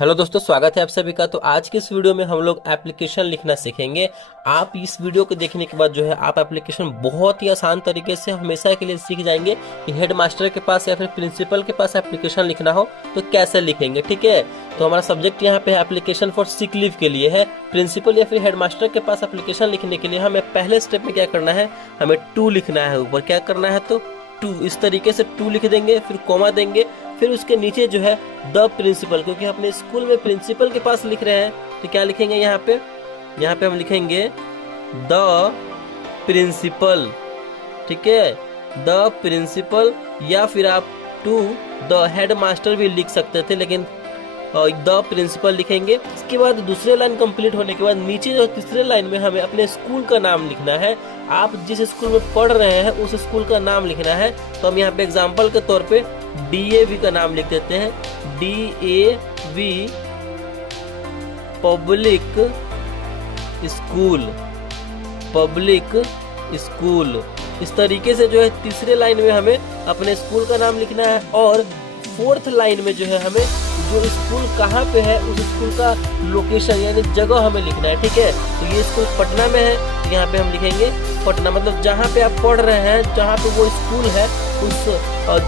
Hello दोस्तों, स्वागत है आप सभी का। तो आज के इस वीडियो में हम लोग एप्लीकेशन लिखना सीखेंगे। आप इस वीडियो को देखने के बाद जो है आप एप्लीकेशन बहुत ही आसान तरीके से हमेशा के लिए सीख जाएंगे कि हेड मास्टर के पास या फिर प्रिंसिपल के पास एप्लीकेशन लिखना हो तो कैसे लिखेंगे। ठीक है, तो हमारा सब्जेक्ट यहाँ पे एप्लीकेशन फॉर सिक लीव के लिए है। प्रिंसिपल या फिर हेड मास्टर के पास एप्लीकेशन लिखने के लिए हमें पहले स्टेप में क्या करना है, हमें टू लिखना है। ऊपर क्या करना है, तो टू, इस तरीके से टू लिख देंगे, फिर कॉमा देंगे, फिर उसके नीचे जो है द प्रिंसिपल, क्योंकि अपने स्कूल में प्रिंसिपल के पास लिख रहे हैं तो क्या लिखेंगे यहाँ पे हम लिखेंगे द प्रिंसिपल। ठीक है, द प्रिंसिपल, या फिर आप टू द हेड मास्टर भी लिख सकते थे, लेकिन द प्रिंसिपल लिखेंगे। इसके बाद दूसरे लाइन कंप्लीट होने के बाद नीचे जो तीसरे लाइन में हमें अपने स्कूल का नाम लिखना है। आप जिस स्कूल में पढ़ रहे हैं उस स्कूल का नाम लिखना है। तो हम यहाँ पे एग्जाम्पल के तौर पे DAV का नाम लिख देते हैं, DAV public school, public school. इस तरीके से जो है तीसरे लाइन में हमें अपने स्कूल का नाम लिखना है, और फोर्थ लाइन में जो है हमें जो स्कूल कहाँ पे है उस स्कूल का लोकेशन यानी जगह हमें लिखना है। ठीक है, तो ये स्कूल पटना में है तो यहाँ पे हम लिखेंगे पटना, मतलब जहाँ पे आप पढ़ रहे हैं, जहाँ पे वो स्कूल है उस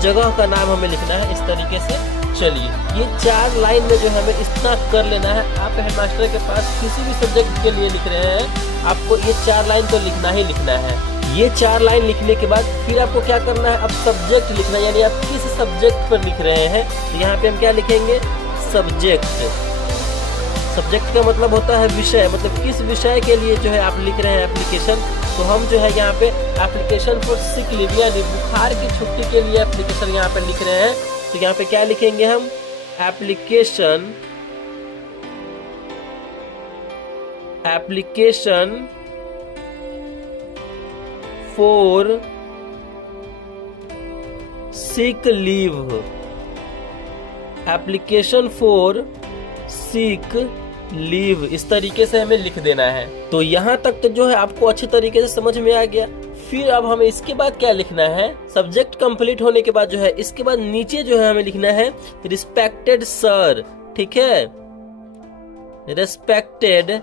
जगह का नाम हमें लिखना है। इस तरीके से चलिए, ये 4 लाइन में जो हमें इतना कर लेना है। आप हेडमास्टर के पास किसी भी सब्जेक्ट के लिए लिख रहे हैं, आपको ये 4 लाइन तो लिखना ही लिखना है। ये 4 लाइन लिखने के बाद फिर आपको क्या करना है, अब सब्जेक्ट लिखना है, यानी आप किस सब्जेक्ट पर लिख रहे हैं। तो यहाँ पे हम क्या लिखेंगे, सब्जेक्ट। सब्जेक्ट का मतलब होता है विषय, मतलब किस विषय के लिए जो है आप लिख रहे हैं एप्लीकेशन। तो हम जो है यहाँ पे एप्लीकेशन फॉर सिक लीव यानी बुखार की छुट्टी के लिए एप्लीकेशन यहाँ पे लिख रहे हैं। तो यहाँ पे क्या लिखेंगे हम, application for sick leave, application for sick leave. इस तरीके से हमें लिख देना है। तो यहाँ तक तो जो है आपको अच्छे तरीके से समझ में आ गया। फिर अब हमें इसके बाद क्या लिखना है, सब्जेक्ट कंप्लीट होने के बाद जो है इसके बाद नीचे जो है हमें लिखना है रिस्पेक्टेड सर। ठीक है, रिस्पेक्टेड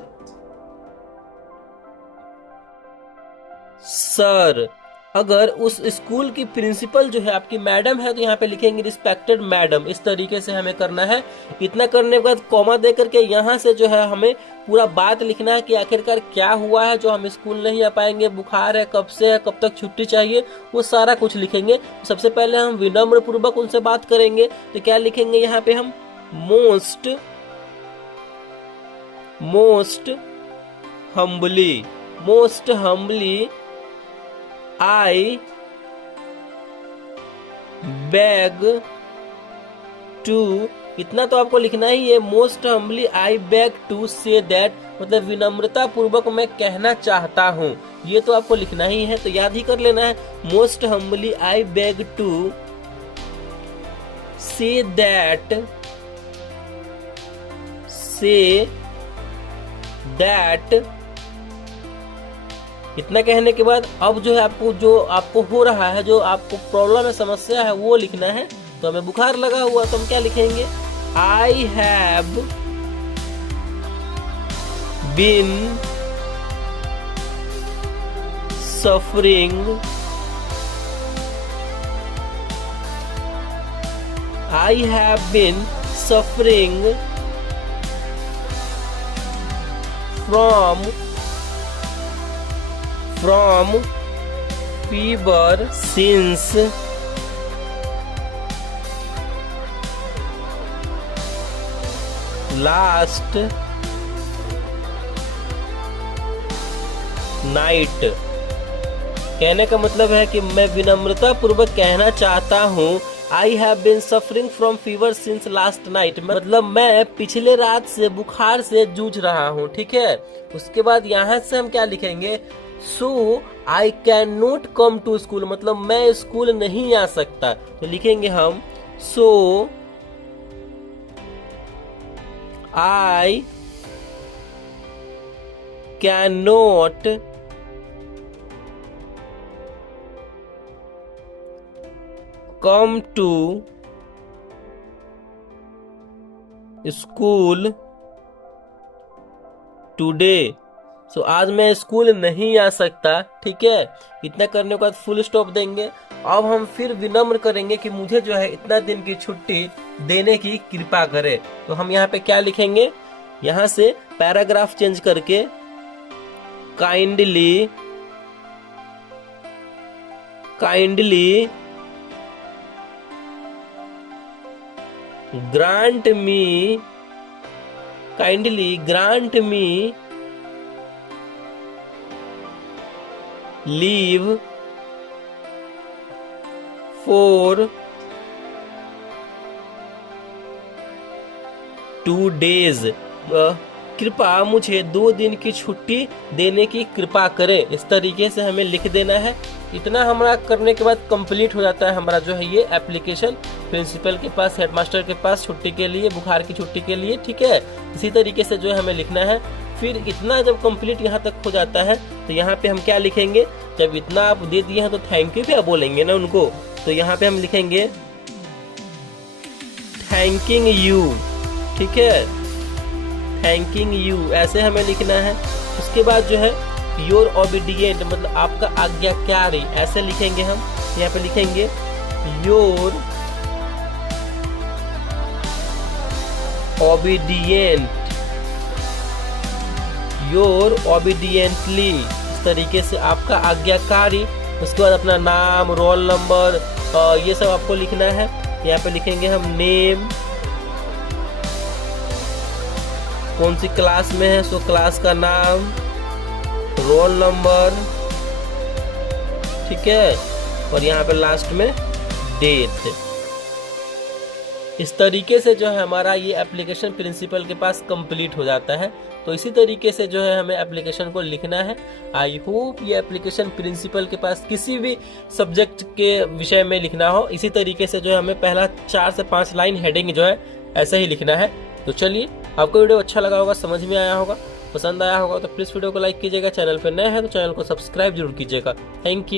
सर। अगर उस स्कूल की प्रिंसिपल जो है आपकी मैडम है तो यहाँ पे लिखेंगे रिस्पेक्टेड मैडम। इस तरीके से हमें करना है। इतना करने के बाद कॉमा दे करके यहाँ से जो है हमें पूरा बात लिखना है कि आखिरकार क्या हुआ है जो हम स्कूल नहीं आ पाएंगे, बुखार है, कब से है, कब तक छुट्टी चाहिए, वो सारा कुछ लिखेंगे। सबसे पहले हम विनम्र पूर्वक उनसे बात करेंगे। तो क्या लिखेंगे यहाँ पे हम, most humbly I beg to, इतना तो आपको लिखना ही है। Most humbly I beg to say that, मतलब विनम्रता पूर्वक मैं कहना चाहता हूँ, ये तो आपको लिखना ही है। तो याद ही कर लेना है, most humbly I beg to say that। इतना कहने के बाद अब जो है आपको जो आपको हो रहा है, जो आपको प्रॉब्लम है, समस्या है, वो लिखना है। तो हमें बुखार लगा हुआ तो हम क्या लिखेंगे, I have been suffering from fever since last night। कहने का मतलब है कि मैं विनम्रता पूर्वक कहना चाहता हूँ I have been suffering from fever since last night, मतलब मैं पिछले रात से बुखार से जूझ रहा हूँ। ठीक है, उसके बाद यहाँ से हम क्या लिखेंगे, So I cannot come to school, मतलब मैं स्कूल नहीं आ सकता। तो लिखेंगे हम So I cannot come to school today. So आज मैं स्कूल नहीं आ सकता, ठीक है। इतना करने के बाद फुल स्टॉप देंगे। अब हम फिर विनम्र करेंगे कि मुझे जो है इतना दिन की छुट्टी देने की कृपा करे। तो हम यहाँ पे क्या लिखेंगे, यहाँ से पैराग्राफ चेंज करके kindly grant me leave for 2 days। कृपया मुझे 2 दिन की छुट्टी देने की कृपा करें। इस तरीके से हमें लिख देना है। इतना हमारा करने के बाद कंप्लीट हो जाता है हमारा जो है ये एप्लीकेशन प्रिंसिपल के पास, हेडमास्टर के पास छुट्टी के लिए, बुखार की छुट्टी के लिए, ठीक है। इसी तरीके से जो है हमें लिखना है। फिर इतना जब कंप्लीट यहाँ तक हो जाता है तो यहाँ पे हम क्या लिखेंगे, जब इतना आप दे दिए हैं तो थैंक यू भी आप बोलेंगे ना उनको। तो यहाँ पे हम लिखेंगे थैंकिंग यू, ठीक है, थैंकिंग यू, ऐसे हमें लिखना है। उसके बाद जो है योर ओबीडिएंट, मतलब आपका आज्ञाकारी, ऐसे लिखेंगे हम। यहाँ पे लिखेंगे योर ओबीडिएंटली, इस तरीके से आपका आज्ञाकारी। उसके बाद अपना नाम, रोल नंबर, ये सब आपको लिखना है। यहाँ पे लिखेंगे हम नेम, कौन सी क्लास में है सो क्लास का नाम, रोल नंबर, ठीक है, और यहाँ पे लास्ट में डेट। इस तरीके से जो है हमारा ये एप्लीकेशन प्रिंसिपल के पास कंप्लीट हो जाता है। तो इसी तरीके से जो है हमें एप्लीकेशन को लिखना है। आई होप ये एप्लीकेशन प्रिंसिपल के पास किसी भी सब्जेक्ट के विषय में लिखना हो, इसी तरीके से जो है हमें पहला 4 से 5 लाइन हेडिंग जो है ऐसे ही लिखना है। तो चलिए, आपको वीडियो अच्छा लगा होगा, समझ में आया होगा, पसंद आया होगा तो प्लीज वीडियो को लाइक कीजिएगा। चैनल पर नए हैं तो चैनल को सब्सक्राइब जरूर कीजिएगा। Thank you.